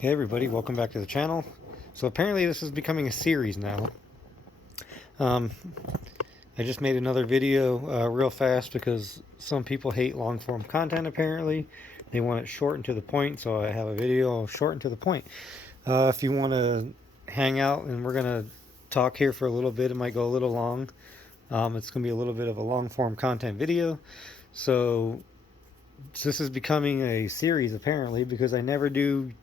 Hey everybody, welcome back to the channel. So apparently this is becoming a series now. Um, I just made another video real fast because some people hate long form content apparently. They want it short and to the point, so I have a video short and to the point. If you want to hang out and we're going to talk here for a little bit, it might go a little long. It's going to be a little bit of a long form content video. So this is becoming a series apparently because I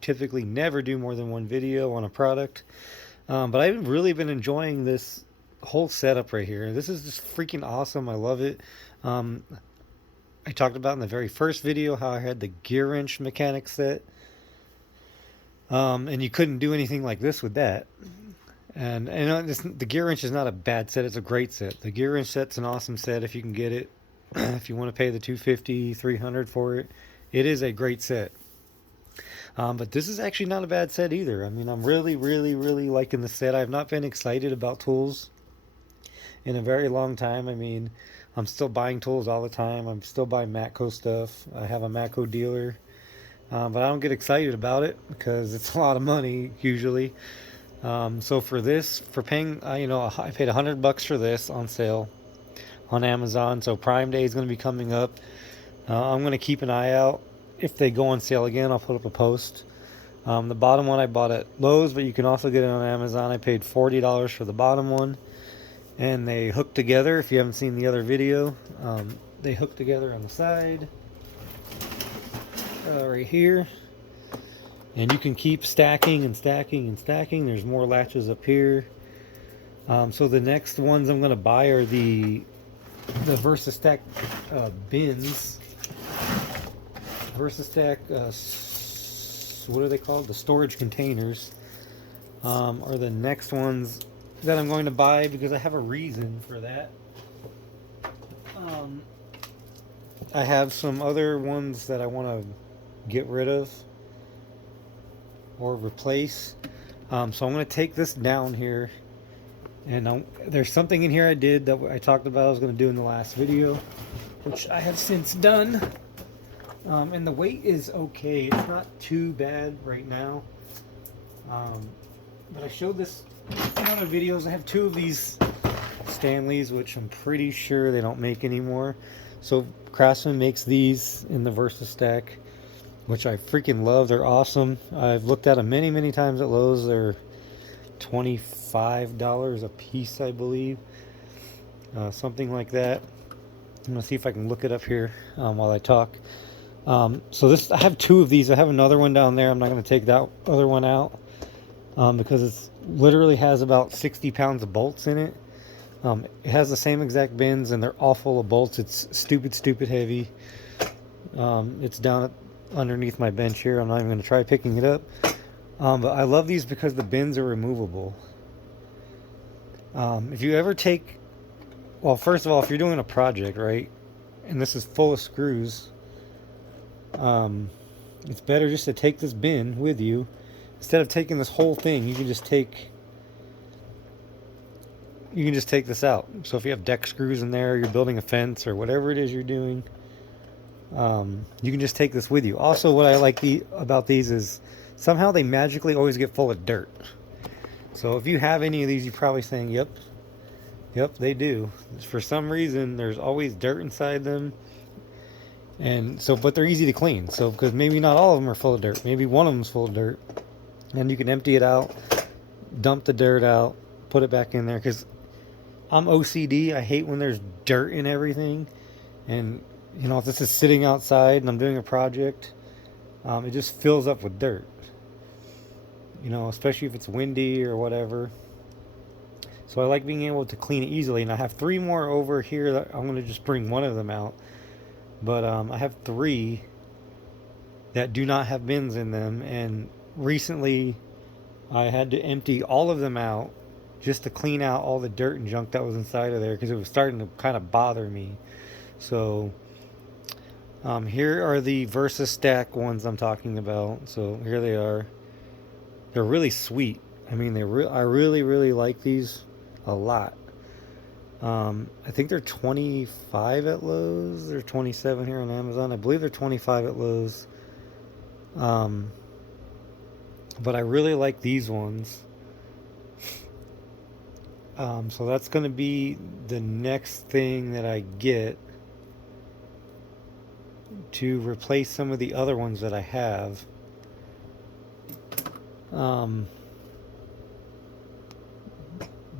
typically never do more than one video on a product. But I've really been enjoying this whole setup right here. This is just freaking awesome. I love it. Um, I talked about in the very first video how I had the gear wrench mechanic set. And you couldn't do anything like this with that. And the gear wrench is not a bad set. It's a great set. The gear wrench set's an awesome set if you can get it. If you want to pay the 250, 300 for it, it is a great set. But this is actually not a bad set either. I mean, I'm really, really, really liking the set. I've not been excited about tools in a very long time. I mean, I'm still buying tools all the time. I'm still buying Matco stuff. I have a Matco dealer. But I don't get excited about it because it's a lot of money usually. So for this, for paying, I paid $100 for this on sale on Amazon. So Prime Day is going to be coming up. I'm going to keep an eye out. If they go on sale again, I'll put up a post. The bottom one I bought at Lowe's, but you can also get it on Amazon. I paid $40 for the bottom one. And they hook together. If you haven't seen the other video, they hook together on the side. Right here. And you can keep stacking and stacking and stacking. There's more latches up here. So the next ones I'm going to buy are the versastack bins. Versastack, what are they called? The storage containers are the next ones that I'm going to buy because I have a reason for that. I have some other ones that I want to get rid of or replace. So I'm going to take this down here. And there's something in here I did that I talked about I was going to do in the last video, which I have since done. And the weight is okay. It's not too bad right now. But I showed this in other videos. I have two of these Stanleys, which I'm pretty sure they don't make anymore. So Craftsman makes these in the versastack, which I freaking love. They're awesome. I've looked at them many, many times at Lowe's. They're $25 a piece, I believe. Something like that. I'm going to see if I can look it up here while I talk. So I have two of these. I have another one down there. I'm not going to take that other one out because it literally has about 60 pounds of bolts in it. It has the same exact bins and they're all full of bolts. It's stupid heavy. It's down underneath my bench here. I'm not even going to try picking it up. But I love these because the bins are removable. If you ever well, first of all, if you're doing a project, right, and this is full of screws, it's better just to take this bin with you. Instead of taking this whole thing, you can just take this out. So if you have deck screws in there, you're building a fence or whatever it is you're doing, you can just take this with you. Also, what I like about these is somehow they magically always get full of dirt. So if you have any of these, you're probably saying, yep, they do. For some reason, there's always dirt inside them. And so, but they're easy to clean. So, because maybe not all of them are full of dirt. Maybe one of them's full of dirt. And you can empty it out, dump the dirt out, put it back in there. Because I'm OCD. I hate when there's dirt in everything. And, if this is sitting outside and I'm doing a project, it just fills up with dirt. Especially if it's windy or whatever. So I like being able to clean it easily. And I have three more over here that I'm going to just bring one of them out. But I have three that do not have bins in them. And recently I had to empty all of them out just to clean out all the dirt and junk that was inside of there because it was starting to kind of bother me. So here are the versastack ones I'm talking about. So here they are. They're really sweet. I mean, I really, really like these a lot. I think they're 25 at Lowe's. They're 27 here on Amazon. I believe they're 25 at Lowe's. but I really like these ones. So that's going to be the next thing that I get to replace some of the other ones that I have.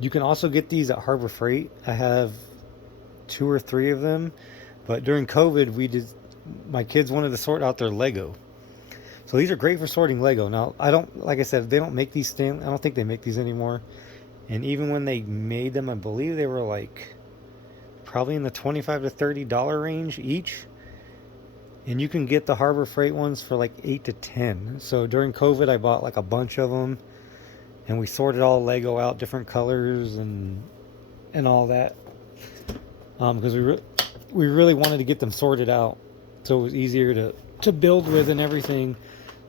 You can also get these at Harbor Freight. I have 2 or 3 of them, but during COVID, my kids wanted to sort out their Lego. So these are great for sorting Lego. Now, like I said, they don't make these things. I don't think they make these anymore. And even when they made them, I believe they were like probably in the $25 to $30 range each. And you can get the Harbor Freight ones for like 8 to 10. So during COVID, I bought like a bunch of them, and we sorted all Lego out, different colors and all that, because we really wanted to get them sorted out, so it was easier to build with and everything.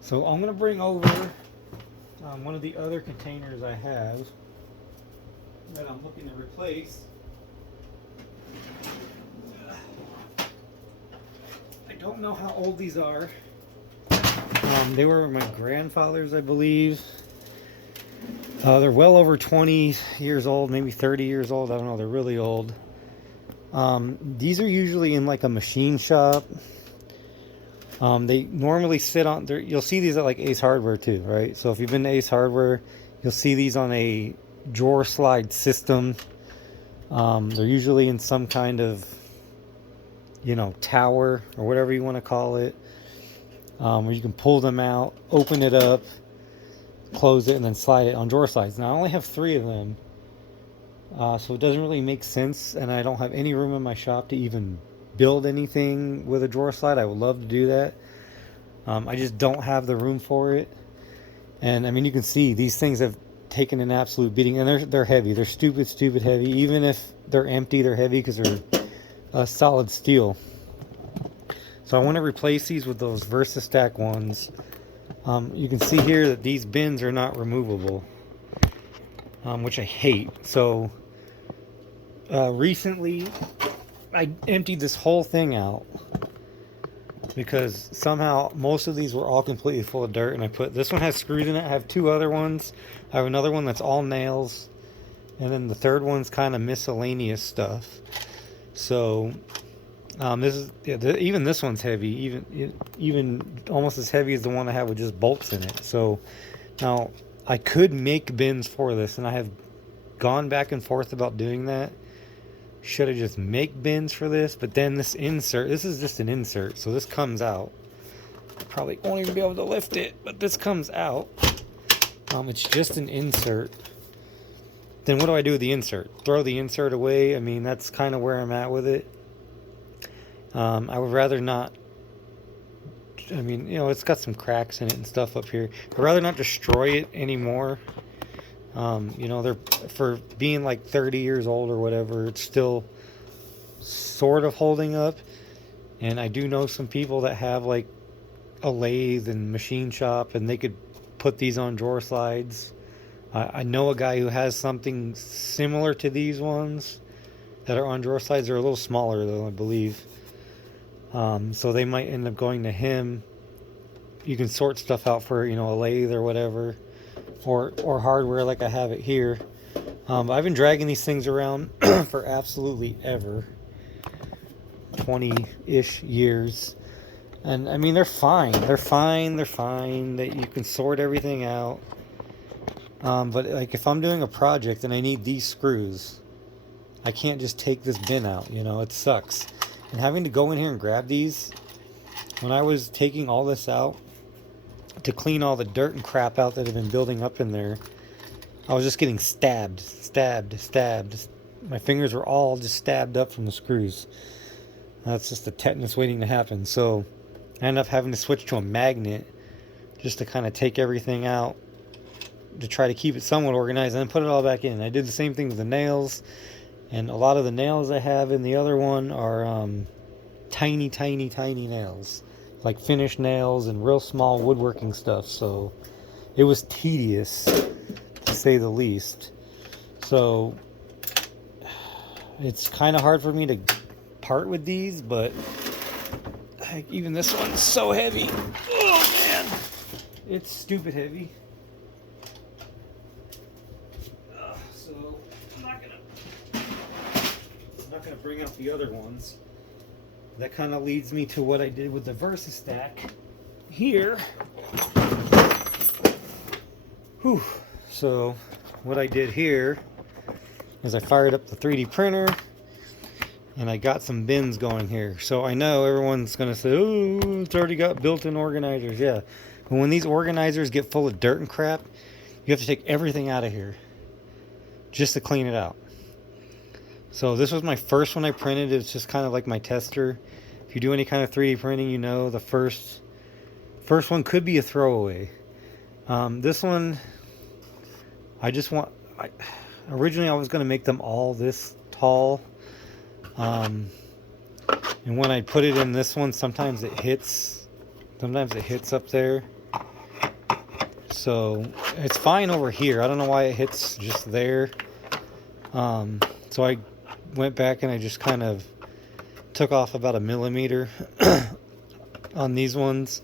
So I'm gonna bring over one of the other containers I have that I'm looking to replace. I don't know how old these are. They were my grandfather's, I believe. They're well over 20 years old, maybe 30 years old. I don't know. They're really old. These are usually in like a machine shop. They normally sit on there. You'll see these at like Ace Hardware too, right? So if you've been to Ace Hardware, you'll see these on a drawer slide system. They're usually in some kind of, tower or whatever you want to call it, where you can pull them out, open it up, close it, and then slide it on drawer slides. Now I only have 3 of them, so it doesn't really make sense, and I don't have any room in my shop to even build anything with a drawer slide. I would love to do that. I just don't have the room for it. And I mean, you can see these things have taken an absolute beating, and they're heavy. They're stupid heavy. Even if they're empty, they're heavy because they're solid steel. So I want to replace these with those versastack ones. You can see here that these bins are not removable, which I hate. So recently I emptied this whole thing out because somehow most of these were all completely full of dirt, and this one has screws in it. I have 2 other ones. I have another one that's all nails, and then the third one's kind of miscellaneous stuff. So even this one's heavy, even almost as heavy as the one I have with just bolts in it. So now I could make bins for this, and I have gone back and forth about doing that. Should I just make bins for this? But then this is just an insert, so this comes out. I probably won't even be able to lift it, but this comes out. It's just an insert. Then what do I do with the insert? Throw the insert away? I mean, that's kind of where I'm at with it. I would rather not. I mean, it's got some cracks in it and stuff up here. I'd rather not destroy it anymore. They're, for being like 30 years old or whatever, it's still sort of holding up. And I do know some people that have like a lathe and machine shop, and they could put these on drawer slides. I know a guy who has something similar to these ones that are on drawer slides. They're a little smaller though, I believe. So they might end up going to him. You can sort stuff out for, a lathe or whatever, or hardware like I have it here. I've been dragging these things around for absolutely ever, 20-ish years. And I mean, they're fine. They're fine. That you can sort everything out. But like if I'm doing a project and I need these screws, I can't just take this bin out, it sucks. And having to go in here and grab these, when I was taking all this out to clean all the dirt and crap out that had been building up in there, I was just getting stabbed. My fingers were all just stabbed up from the screws. That's just the tetanus waiting to happen. So I ended up having to switch to a magnet just to kind of take everything out, to try to keep it somewhat organized, and then put it all back in. I did the same thing with the nails, and a lot of the nails I have in the other one are tiny nails, like finished nails and real small woodworking stuff. So it was tedious, to say the least. So it's kind of hard for me to part with these, but even this one's so heavy. Oh man, it's stupid heavy. bring out the other ones. That kind of leads me to what I did with the versastack here. Whew. So what I did here is I fired up the 3D printer and I got some bins going here. So I know everyone's gonna say, oh, it's already got built-in organizers. Yeah, but when these organizers get full of dirt and crap, you have to take everything out of here just to clean it out. So this was my first one I printed. It's just kind of like my tester. If you do any kind of 3D printing, you know the first one could be a throwaway. This one, originally I was going to make them all this tall. And when I put it in this one, sometimes it hits up there. So it's fine over here. I don't know why it hits just there. So I went back and I just kind of took off about 1 millimeter on these ones.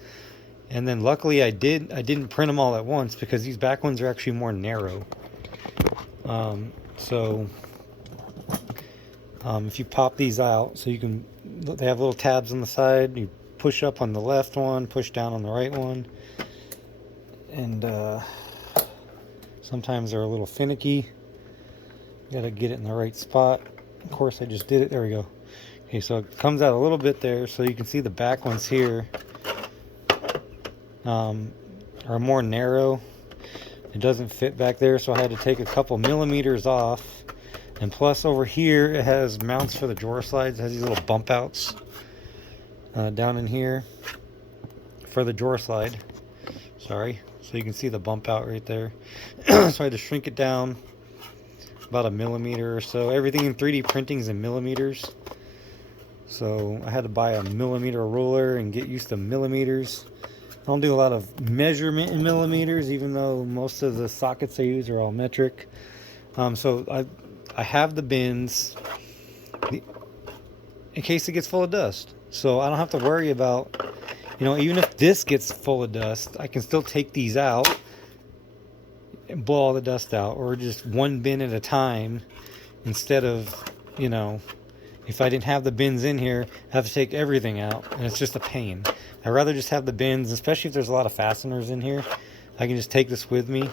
And then luckily I didn't print them all at once because these back ones are actually more narrow. If you pop these out, so they have little tabs on the side. You push up on the left one, push down on the right one. And sometimes they're a little finicky. You gotta get it in the right spot. Of course, I just did it. There we go. Okay, so it comes out a little bit there, so you can see the back ones here are more narrow. It doesn't fit back there, so I had to take a couple millimeters off. And plus over here, it has mounts for the drawer slides. It has these little bump outs down in here for the drawer slide. Sorry. So you can see the bump out right there. So I had to shrink it down about 1 millimeter or so. Everything in 3D printing is in millimeters. So I had to buy a millimeter ruler and get used to millimeters. I don't do a lot of measurement in millimeters, even though most of the sockets I use are all metric. So I have the bins in case it gets full of dust. So I don't have to worry about, even if this gets full of dust, I can still take these out and blow all the dust out, or just one bin at a time instead of, if I didn't have the bins in here, I have to take everything out, and it's just a pain. I'd rather just have the bins, especially if there's a lot of fasteners in here. I can just take this with me.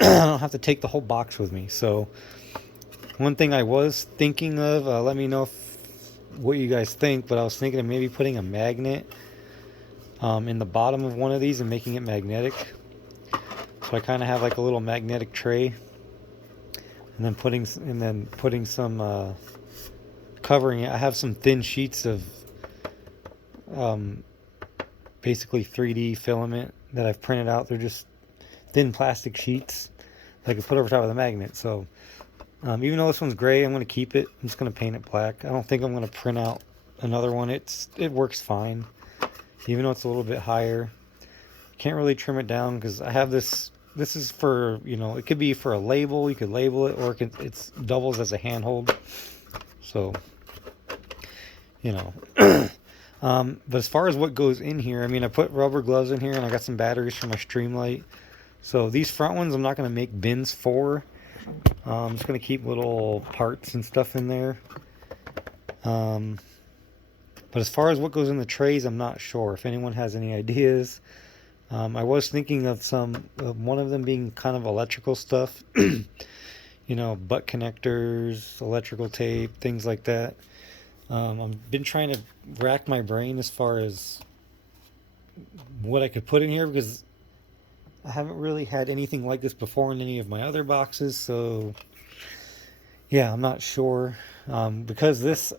I don't have to take the whole box with me. So one thing I was thinking of, let me know what you guys think, but I was thinking of maybe putting a magnet in the bottom of one of these and making it magnetic. So I kind of have like a little magnetic tray, and then putting some covering it. I have some thin sheets of basically 3D filament that I've printed out. They're just thin plastic sheets that I can put over top of the magnet. So even though this one's gray, I'm going to keep it. I'm just going to paint it black. I don't think I'm going to print out another one. It works fine, even though it's a little bit higher. Can't really trim it down because I have this. This is for, it could be for a label. You could label it, or it doubles as a handhold. So, but as far as what goes in here, I put rubber gloves in here, and I got some batteries for my Streamlight. So these front ones I'm not going to make bins for. I'm just going to keep little parts and stuff in there. But as far as what goes in the trays, I'm not sure. If anyone has any ideas. I was thinking of one of them being kind of electrical stuff. Butt connectors, electrical tape, things like that. I've been trying to rack my brain as far as what I could put in here, because I haven't really had anything like this before in any of my other boxes. So yeah, I'm not sure. Because this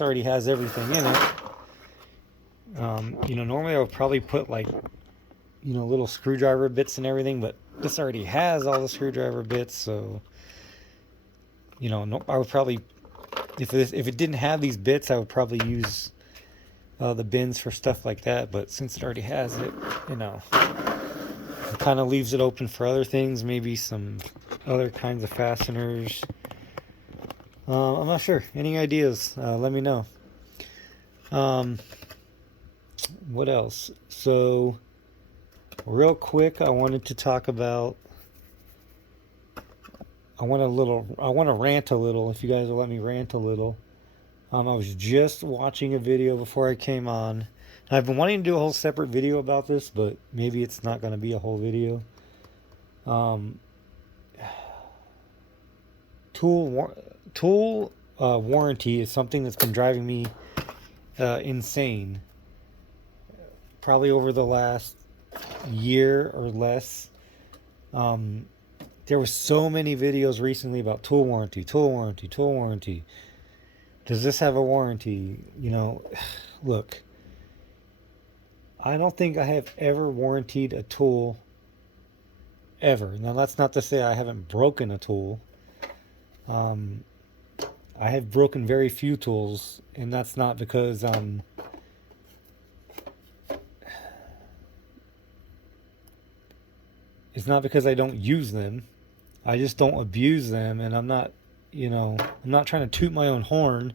already has everything in it. Normally I would probably put little screwdriver bits and everything, but this already has all the screwdriver bits. So, I would probably, if it didn't have these bits, I would probably use the bins for stuff like that. But since it already has it, it kind of leaves it open for other things, maybe some other kinds of fasteners. I'm not sure. Any ideas? Let me know. What else? So, real quick, I wanted to talk about I want to rant a little, if you guys will let me rant a little. I was just watching a video before I came on. And I've been wanting to do a whole separate video about this, but maybe it's not going to be a whole video. Um, tool warranty is something that's been driving me insane. Probably over the last year or less. Um, there were so many videos recently about tool warranty, tool warranty, tool warranty. Does this have a warranty? You know, look, I don't think I have ever warranted a tool ever. Now, that's not to say I haven't broken a tool. Um, I have broken very few tools, and that's not because it's not because I don't use them. I just don't abuse them, and I'm not, I'm not trying to toot my own horn.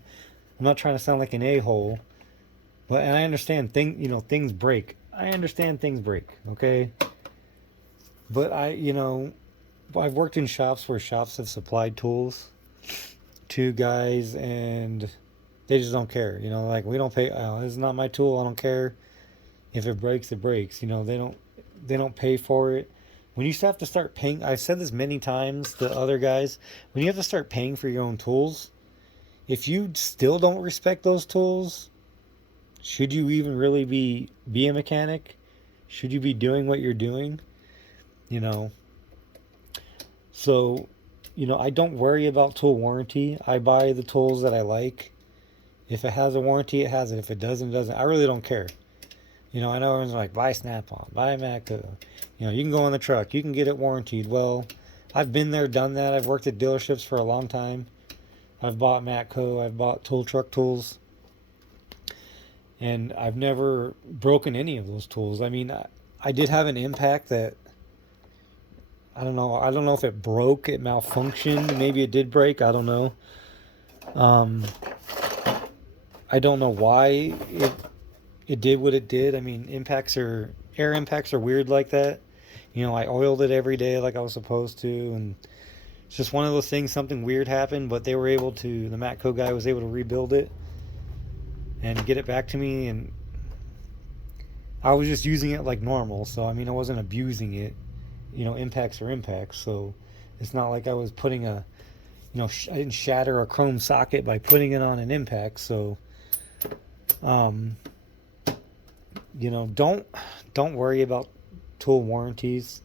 I'm not trying to sound like an a-hole. And I understand things break. I understand things break, okay? But I've worked in shops where shops have supplied tools to guys, and they just don't care. Like, we don't pay. Oh, this is not my tool. I don't care if it breaks. It breaks. They don't pay for it. When you have to start paying, I've said this many times to other guys. When you have to start paying for your own tools, if you still don't respect those tools, should you even really be a mechanic? Should you be doing what you're doing? So, I don't worry about tool warranty. I buy the tools that I like. If it has a warranty, it has it. If it doesn't, it doesn't. I really don't care. I know everyone's like, buy Snap-on, buy Matco. You can go on the truck. You can get it warranted. Well, I've been there, done that. I've worked at dealerships for a long time. I've bought Matco. I've bought tool truck tools. And I've never broken any of those tools. I mean, I did have an impact that, I don't know. I don't know if it broke. It malfunctioned. Maybe it did break. I don't know. I don't know why it did what it did. I mean, air impacts are weird like that. I oiled it every day like I was supposed to, and it's just one of those things. Something weird happened, but the Matco guy was able to rebuild it and get it back to me, and I was just using it like normal. So, I mean, I wasn't abusing it. Impacts are impacts. So it's not like I was putting I didn't shatter a chrome socket by putting it on an impact. So, don't worry about tool warranties.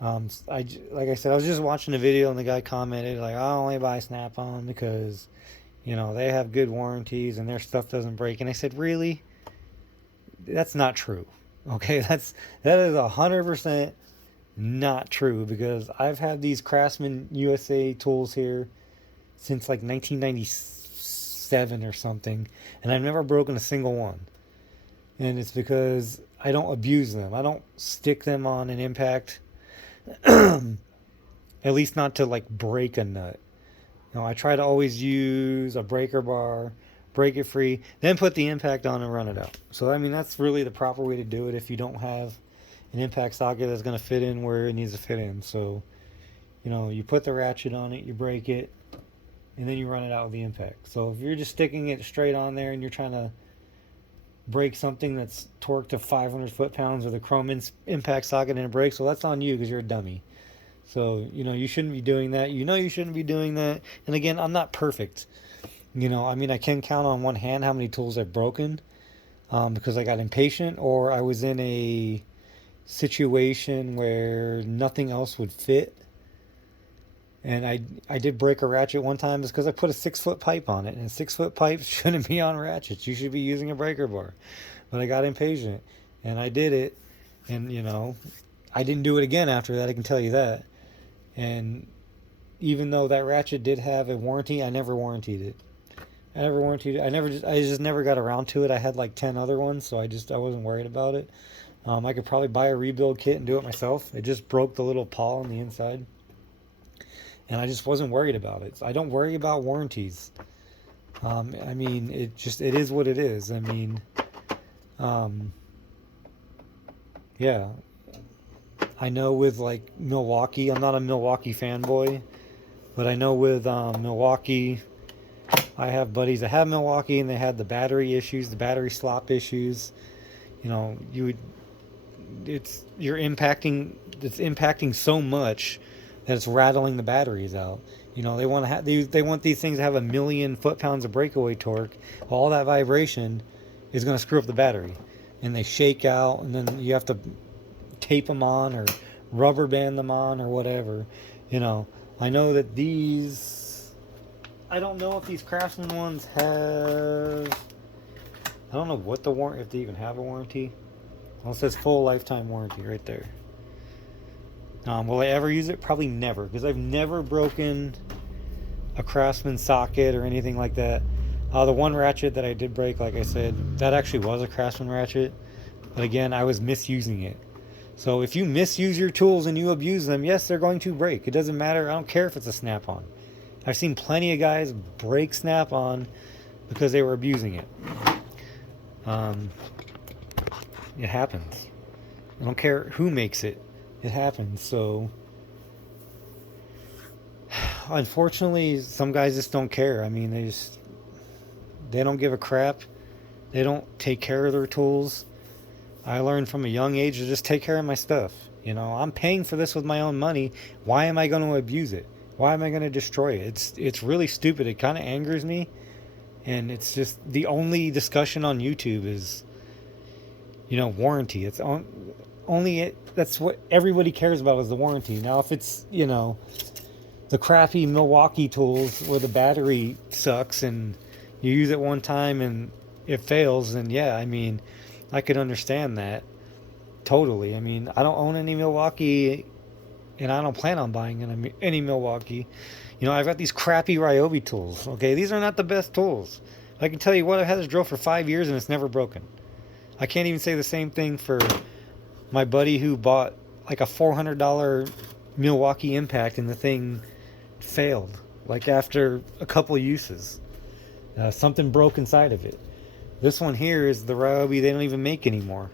Like I said, I was just watching a video and the guy commented like, I only buy Snap-on because, they have good warranties and their stuff doesn't break. And I said, really? That's not true. Okay, that is 100% not true, because I've had these Craftsman USA tools here since like 1997 or something, and I've never broken a single one. And it's because I don't abuse them. I don't stick them on an impact, at least not to like break a nut. I try to always use a breaker bar, break it free, then put the impact on and run it out. So, I mean, that's really the proper way to do it if you don't have an impact socket that's going to fit in where it needs to fit in. So, you put the ratchet on it, you break it, and then you run it out with the impact. So if you're just sticking it straight on there and you're trying to break something that's torqued to 500 foot-pounds with a chrome impact socket and it breaks, well, that's on you because you're a dummy. So, you shouldn't be doing that. You shouldn't be doing that. And again, I'm not perfect. I mean, I can count on one hand how many tools I've broken because I got impatient, or I was in a situation where nothing else would fit. And I did break a ratchet one time just because I put a 6-foot pipe on it. And 6-foot pipes shouldn't be on ratchets. You should be using a breaker bar. But I got impatient. And I did it. And, I didn't do it again after that, I can tell you that. And even though that ratchet did have a warranty, I never warrantied it. I just never got around to it. I had like 10 other ones, so I wasn't worried about it. I could probably buy a rebuild kit and do it myself. It just broke the little pawl on the inside. And I just wasn't worried about it. I don't worry about warranties. I mean, it is what it is. I mean, yeah. I know with like Milwaukee, I'm not a Milwaukee fanboy, but I know with Milwaukee, I have buddies that have Milwaukee and they had the battery issues, the battery slop issues. You know, you would it's impacting so much that it's rattling the batteries out. You know, they want to have they want these things to have 1,000,000 foot-pounds of breakaway torque. All that vibration is going to screw up the battery, and they shake out, and then you have to tape them on or rubber band them on or whatever. You know, I know that these. I don't know if these Craftsman ones have. I don't know what the warranty, if they even have a warranty. Well, it says full lifetime warranty right there. Will I ever use it? Probably never, because I've never broken a Craftsman socket or anything like that. The one ratchet that I did break, like I said, that actually was a Craftsman ratchet. But again, I was misusing it. So if you misuse your tools and you abuse them, yes, they're going to break. It doesn't matter. I don't care if it's a snap-on. I've seen plenty of guys break snap-on because they were abusing it. It happens. I don't care who makes it. It happens. So unfortunately, some guys just don't care. I mean, they don't give a crap. They don't take care of their tools. I learned from a young age to just take care of my stuff. You know, I'm paying for this with my own money. Why am I going to abuse it? Why am I going to destroy it? It's really stupid. It kind of angers me. And it's just the only discussion on YouTube is, you know, warranty. It's only it. That's what everybody cares about is the warranty. Now, if it's, you know, the crappy Milwaukee tools where the battery sucks and you use it one time and it fails, then yeah, I mean, I could understand that totally. I mean, I don't own any Milwaukee, and I don't plan on buying any Milwaukee. You know, I've got these crappy Ryobi tools. Okay, these are not the best tools. I can tell you what, I've had this drill for 5 years and it's never broken. I can't even say the same thing for my buddy who bought like a $400 Milwaukee Impact and the thing failed. Like after a couple uses, something broke inside of it. This one here is the Ryobi they don't even make anymore.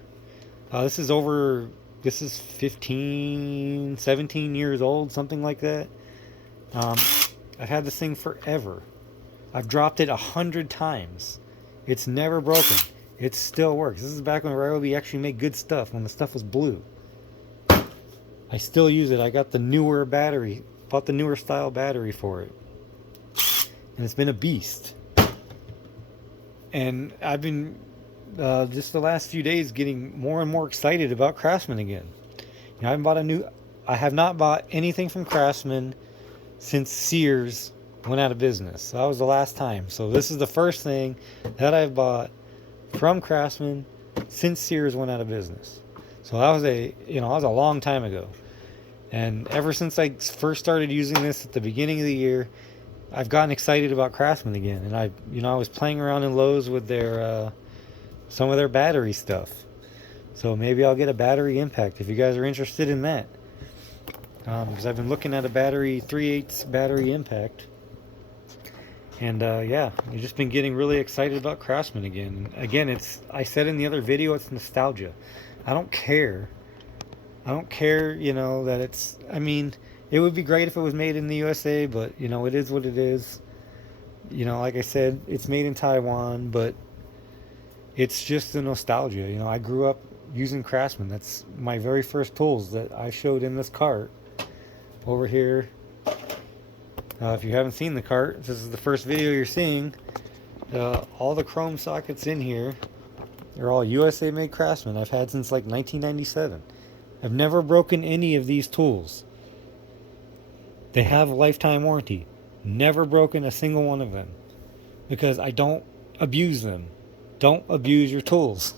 This is 15, 17 years old, something like that. I've had this thing forever. I've dropped it 100 times. It's never broken. It still works. This is back when Ryobi actually made good stuff, when the stuff was blue. I still use it. I got the newer battery, bought the newer style battery for it. And it's been a beast. And I've been, just the last few days, getting more and more excited about Craftsman again. You know, I have not bought anything from Craftsman since Sears went out of business. That was the last time. So this is the first thing that I've bought from Craftsman since Sears went out of business. So that was a long time ago. And ever since I first started using this at the beginning of the year, I've gotten excited about Craftsman again. And I was playing around in Lowe's with their some of their battery stuff. So maybe I'll get a battery Impact if you guys are interested in that. Because I've been looking at a battery 3/8 battery Impact. And yeah, I've just been getting really excited about Craftsman again. Again, I said in the other video, it's nostalgia. I don't care. You know, that it's, I mean, it would be great if it was made in the USA, but, you know, it is what it is. You know, like I said, it's made in Taiwan, but it's just the nostalgia. You know, I grew up using Craftsman. That's my very first tools that I showed in this cart over here. If you haven't seen the cart, this is the first video you're seeing. All the chrome sockets in here are all USA made Craftsman. I've had since like 1997. I've never broken any of these tools. They have a lifetime warranty. Never broken a single one of them. Because I don't abuse them. Don't abuse your tools.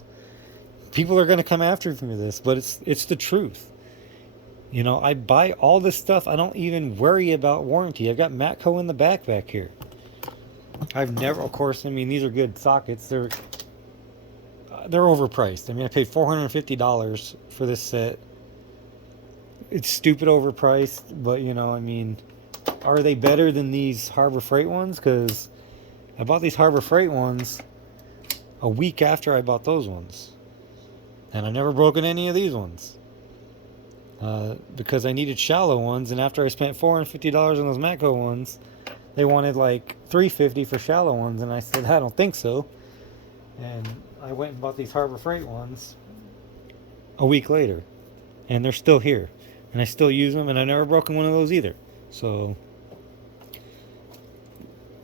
People are going to come after me for this, but it's the truth. You know, I buy all this stuff. I don't even worry about warranty. I've got Matco in the back here. I've never, of course, I mean, these are good sockets. They're overpriced. I mean, I paid $450 for this set. It's stupid overpriced, but, you know, I mean, are they better than these Harbor Freight ones? Because I bought these Harbor Freight ones a week after I bought those ones. And I've never broken any of these ones. because I needed shallow ones, and after I spent $450 on those Matco ones, they wanted like $350 for shallow ones, and I said I don't think so. And I went and bought these Harbor Freight ones a week later, and they're still here, and I still use them, and I've never broken one of those either. So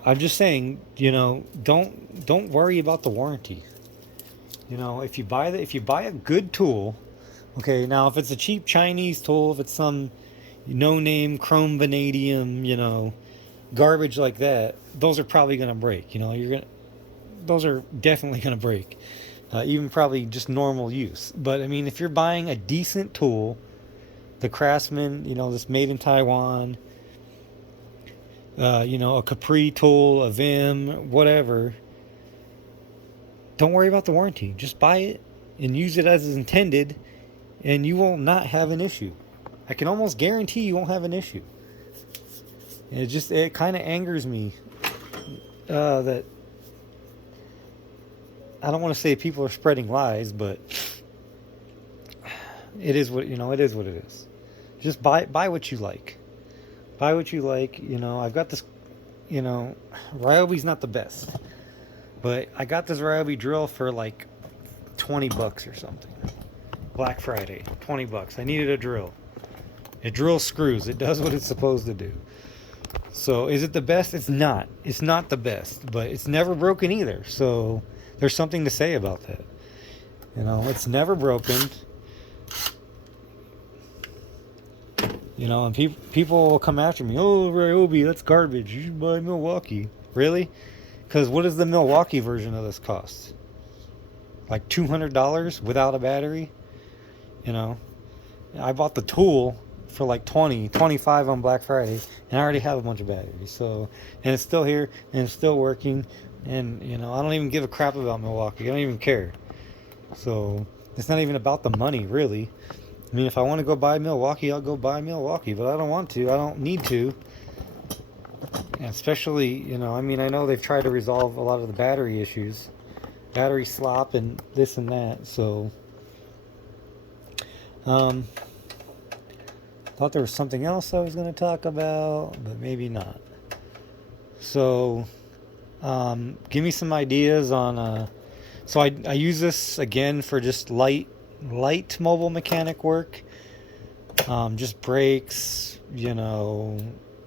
I'm just saying, don't worry about the warranty. If you buy a good tool, okay. Now, if it's a cheap Chinese tool, if it's some no-name chrome vanadium, garbage like that, those are probably gonna break. Those are definitely gonna break. Even probably just normal use. But I mean, if you're buying a decent tool, the Craftsman, this made in Taiwan, a Capri tool, a Vim, whatever, don't worry about the warranty. Just buy it and use it as intended, and you will not have an issue. I can almost guarantee you won't have an issue. It kind of angers me that I don't want to say people are spreading lies, but it is what it is what it is. Just buy what you like. Buy what you like. I've got this. Ryobi's not the best, but I got this Ryobi drill for like $20 or something. Black Friday, $20. I needed a drill. It drills screws. It does what it's supposed to do. So is it the best? It's not. It's not the best, but it's never broken either. So there's something to say about that. It's never broken. And people will come after me. Oh, Ryobi, that's garbage. You should buy Milwaukee. Really? Because what does the Milwaukee version of this cost? Like $200 without a battery? I bought the tool for like 25 on Black Friday, and I already have a bunch of batteries. So, and it's still here, and it's still working. And, I don't even give a crap about Milwaukee. I don't even care. So, it's not even about the money, really. I mean, if I want to go buy Milwaukee, I'll go buy Milwaukee, but I don't want to. I don't need to. And especially, I know they've tried to resolve a lot of the battery issues, battery slop and this and that. So, thought there was something else I was going to talk about, but maybe not. So, give me some ideas on. So I use this again for just light mobile mechanic work, just brakes,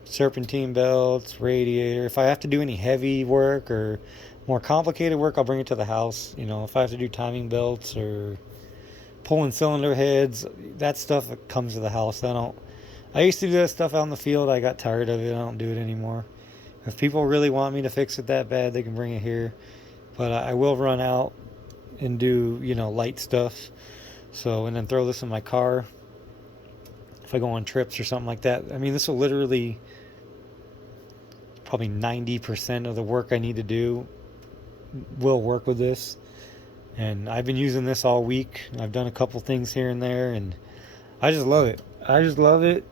serpentine belts, radiator. If I have to do any heavy work or more complicated work, I'll bring it to the house. If I have to do timing belts or pulling cylinder heads, that stuff comes to the house. I used to do that stuff out in the field. I got tired of it. I don't do it anymore. If people really want me to fix it that bad, they can bring it here, but I will run out and do light stuff. So, and then throw this in my car if I go on trips or something like that. I mean, this will literally, probably 90% of the work I need to do will work with this. And I've been using this all week. I've done a couple things here and there, and I just love it. I just love it.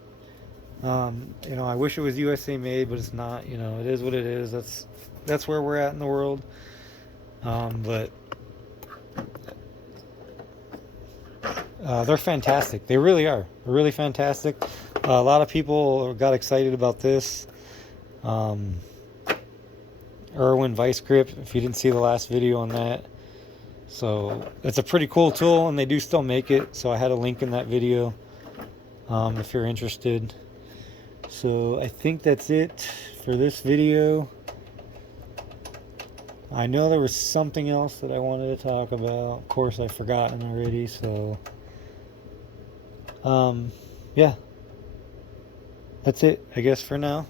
I wish it was USA made, but it's not. It is what it is. That's where we're at in the world. But they're fantastic. They really are. They're really fantastic. A lot of people got excited about this. Irwin Vice Grip, if you didn't see the last video on that. So it's a pretty cool tool, and they do still make it. So I had a link in that video if you're interested. So I think that's it for this video. I know there was something else that I wanted to talk about. Of course, I've forgotten already. So yeah, that's it, I guess, for now.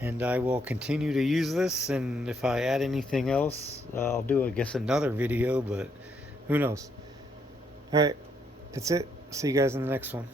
And I will continue to use this, and if I add anything else, I'll do, I guess, another video, but who knows. Alright, that's it. See you guys in the next one.